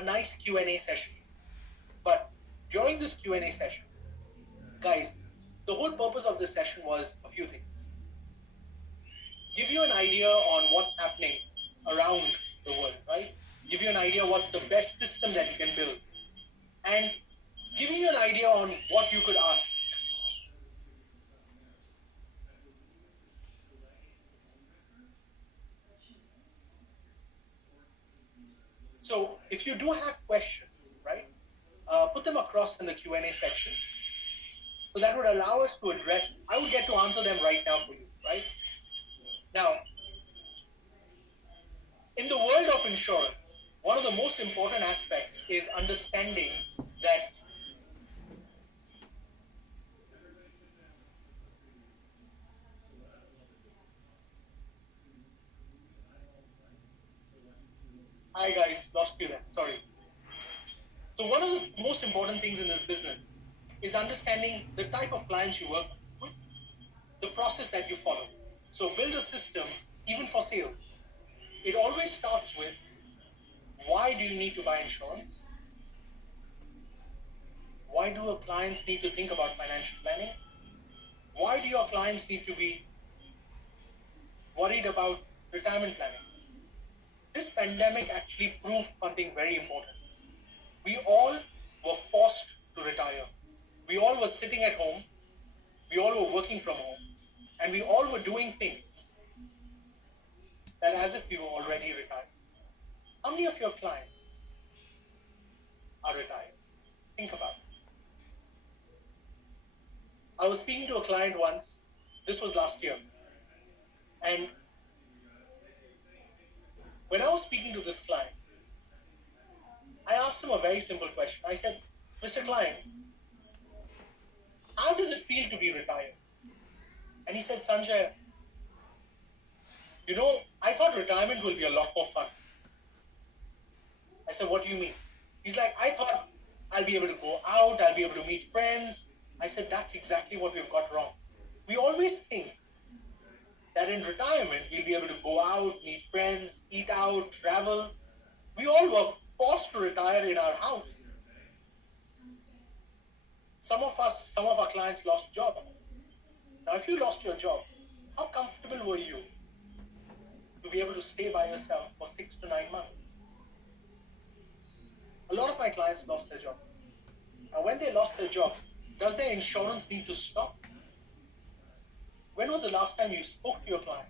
a nice Q&A session. But during this Q&A session, guys, the whole purpose of this session was a few things. Give you an idea on what's happening around the world, right? Give you an idea what's the best system that you can build. And giving you an idea on what you could ask. So if you do have questions, right, put them across in the Q&A section. So that would allow us to address, I would get to answer them right now for you, right? Now, in the world of insurance, one of the most important aspects is understanding that hi guys, lost you there, sorry. So one of the most important things in this business is understanding the type of clients you work with, the process that you follow. So build a system, even for sales. It always starts with, why do you need to buy insurance? Why do your clients need to think about financial planning? Why do your clients need to be worried about retirement planning? This pandemic actually proved something very important. We all were forced to retire. We all were sitting at home. We all were working from home. And we all were doing things that as if we were already retired. How many of your clients are retired? Think about it. I was speaking to a client once. This was last year. And when I was speaking to this client, I asked him a very simple question. I said, Mr. Client, how does it feel to be retired? And he said, Sanjay, I thought retirement will be a lot more fun. I said, what do you mean? He's like, I thought I'll be able to go out, I'll be able to meet friends. I said, that's exactly what we've got wrong. We always think that in retirement, we'll be able to go out, meet friends, eat out, travel. We all were forced to retire in our house. Some of our clients lost jobs. Now, if you lost your job, how comfortable were you to be able to stay by yourself for 6 to 9 months? A lot of my clients lost their jobs. Now, when they lost their job, does their insurance need to stop? When was the last time you spoke to your client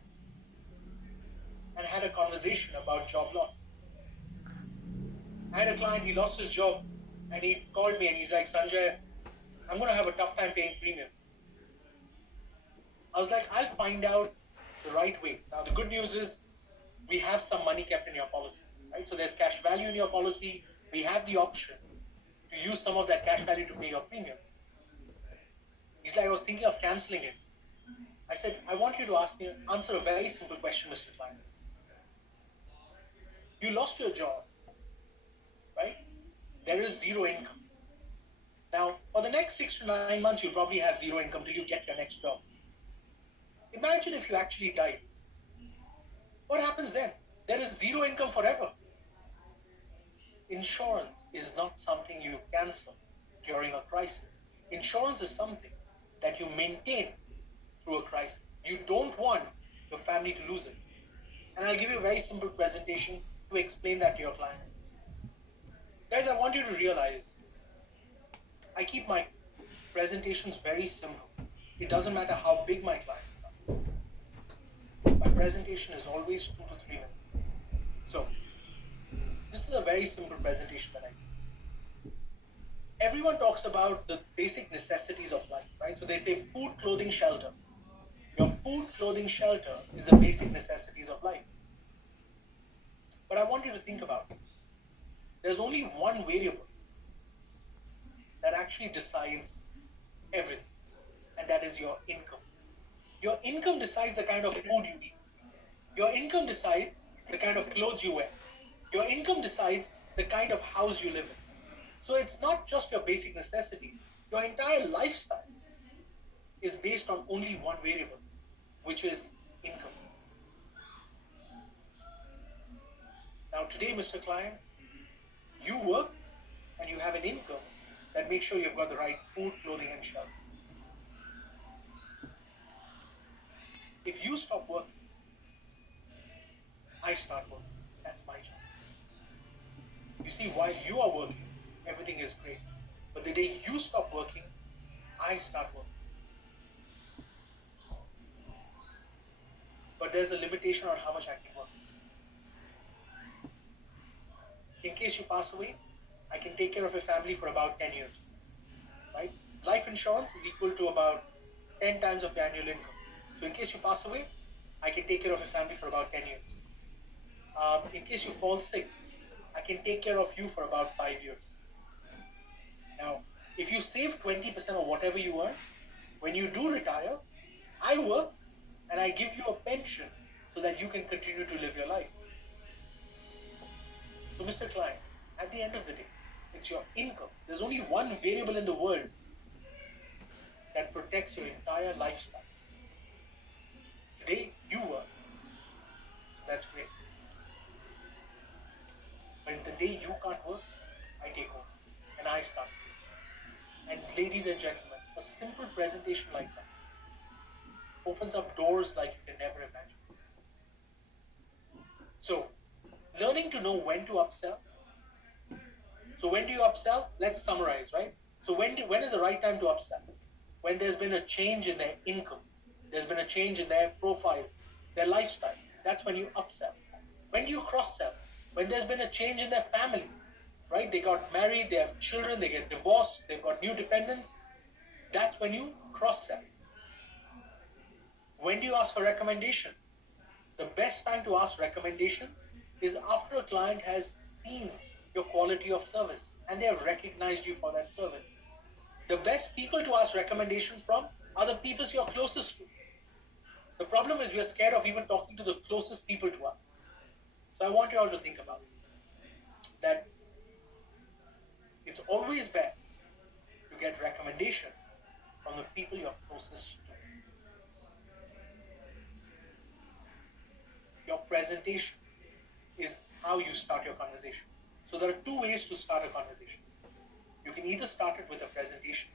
and had a conversation about job loss? I had a client, he lost his job, and he called me and he's like, Sanjay, I'm going to have a tough time paying premiums. I was like, I'll find out the right way. Now, the good news is we have some money kept in your policy, right? So there's cash value in your policy. We have the option to use some of that cash value to pay your premium. He's like, I was thinking of canceling it. I said, I want you to answer a very simple question, Mr. Client. You lost your job, right? There is zero income. Now, for the next 6 to 9 months, you'll probably have zero income till you get your next job. Imagine if you actually died. What happens then? There is zero income forever. Insurance is not something you cancel during a crisis. Insurance is something that you maintain through a crisis. You don't want your family to lose it. And I'll give you a very simple presentation to explain that to your clients. Guys, I want you to realize, I keep my presentations very simple. It doesn't matter how big my clients are. My presentation is always 2 to 3 minutes. So, this is a very simple presentation that I do. Everyone talks about the basic necessities of life, right? So they say food, clothing, shelter. Your food, clothing, shelter is the basic necessities of life. But I want you to think about it. There's only one variable that actually decides everything, and that is your income. Your income decides the kind of food you eat. Your income decides the kind of clothes you wear. Your income decides the kind of house you live in. So it's not just your basic necessities. Your entire lifestyle is based on only one variable, which is income. Now today, Mr. Client, You work and you have an income that makes sure you've got the right food, clothing, and shelter. If you stop working, I start working. That's my job. You see, while you are working, everything is great. But the day you stop working, I start working. But there's a limitation on how much I can work. In case you pass away, I can take care of your family for about 10 years, right? Life insurance is equal to about 10 times of your annual income. So in case you pass away, I can take care of your family for about 10 years. In case you fall sick, I can take care of you for about 5 years. Now, if you save 20% of whatever you earn, when you do retire, I work and I give you a pension so that you can continue to live your life. So, Mr. Klein, at the end of the day, it's your income. There's only one variable in the world that protects your entire lifestyle. Today, you work. So that's great. But the day you can't work, I take over and I start. And ladies and gentlemen, a simple presentation like that opens up doors like you can never imagine. So, learning to know when to upsell. So when do you upsell? Let's summarize, right? So when is the right time to upsell? When there's been a change in their income, there's been a change in their profile, their lifestyle. That's when you upsell. When do you cross-sell? When there's been a change in their family, right? They got married, they have children, they get divorced, they've got new dependents. That's when you cross-sell. When do you ask for recommendations? The best time to ask recommendations is after a client has seen your quality of service and they have recognized you for that service. The best people to ask recommendations from are the people you're closest to. The problem is we are scared of even talking to the closest people to us. So I want you all to think about this, that it's always best to get recommendations from the people you're closest to. Your presentation is how you start your conversation. So there are two ways to start a conversation. You can either start it with a presentation,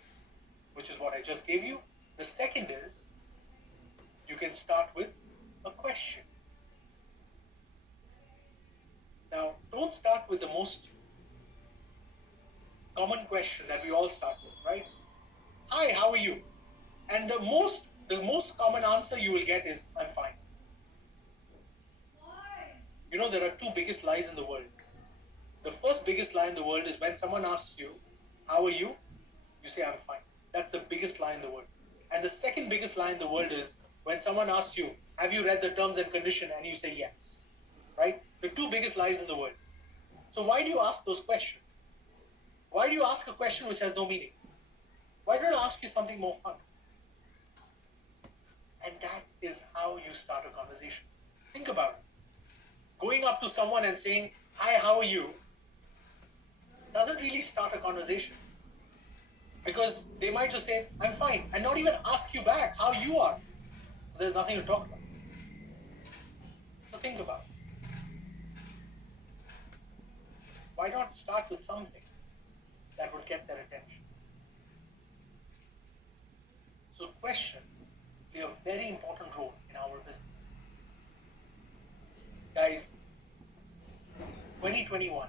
which is what I just gave you. The second is you can start with a question. Now, don't start with the most common question that we all start with, right? Hi, how are you? And the most common answer you will get is, I'm fine. You know, there are two biggest lies in the world. The first biggest lie in the world is when someone asks you, how are you? You say, I'm fine. That's the biggest lie in the world. And the second biggest lie in the world is when someone asks you, have you read the terms and conditions? And you say, yes. Right? The two biggest lies in the world. So why do you ask those questions? Why do you ask a question which has no meaning? Why don't I ask you something more fun? And that is how you start a conversation. Think about it. Going up to someone and saying, hi, how are you? Doesn't really start a conversation. Because they might just say, I'm fine, and not even ask you back how you are. So there's nothing to talk about. So think about it. Why not start with something that would get their attention? So questions play a very important role in our business. Guys, 2021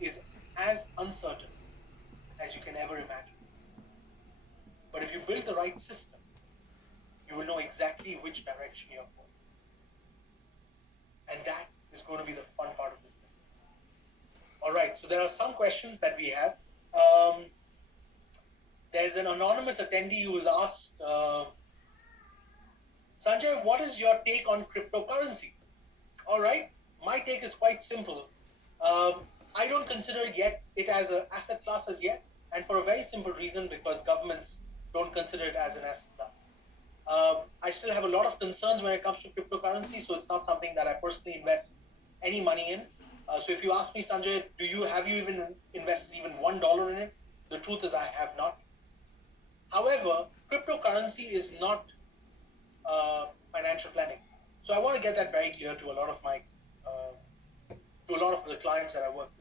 is as uncertain as you can ever imagine. But if you build the right system, you will know exactly which direction you're going. And that is going to be the fun part of this business. All right, so there are some questions that we have. There's an anonymous attendee who was asked, Sanjay, what is your take on cryptocurrency? All right, my take is quite simple. I don't consider it as an asset class as yet, and for a very simple reason, because governments don't consider it as an asset class. I still have a lot of concerns when it comes to cryptocurrency, so it's not something that I personally invest any money in. So if you ask me, Sanjay, have you even invested even $1 in it? The truth is I have not. However, cryptocurrency is not financial planning. So I want to get that very clear to a lot of the clients that I work with.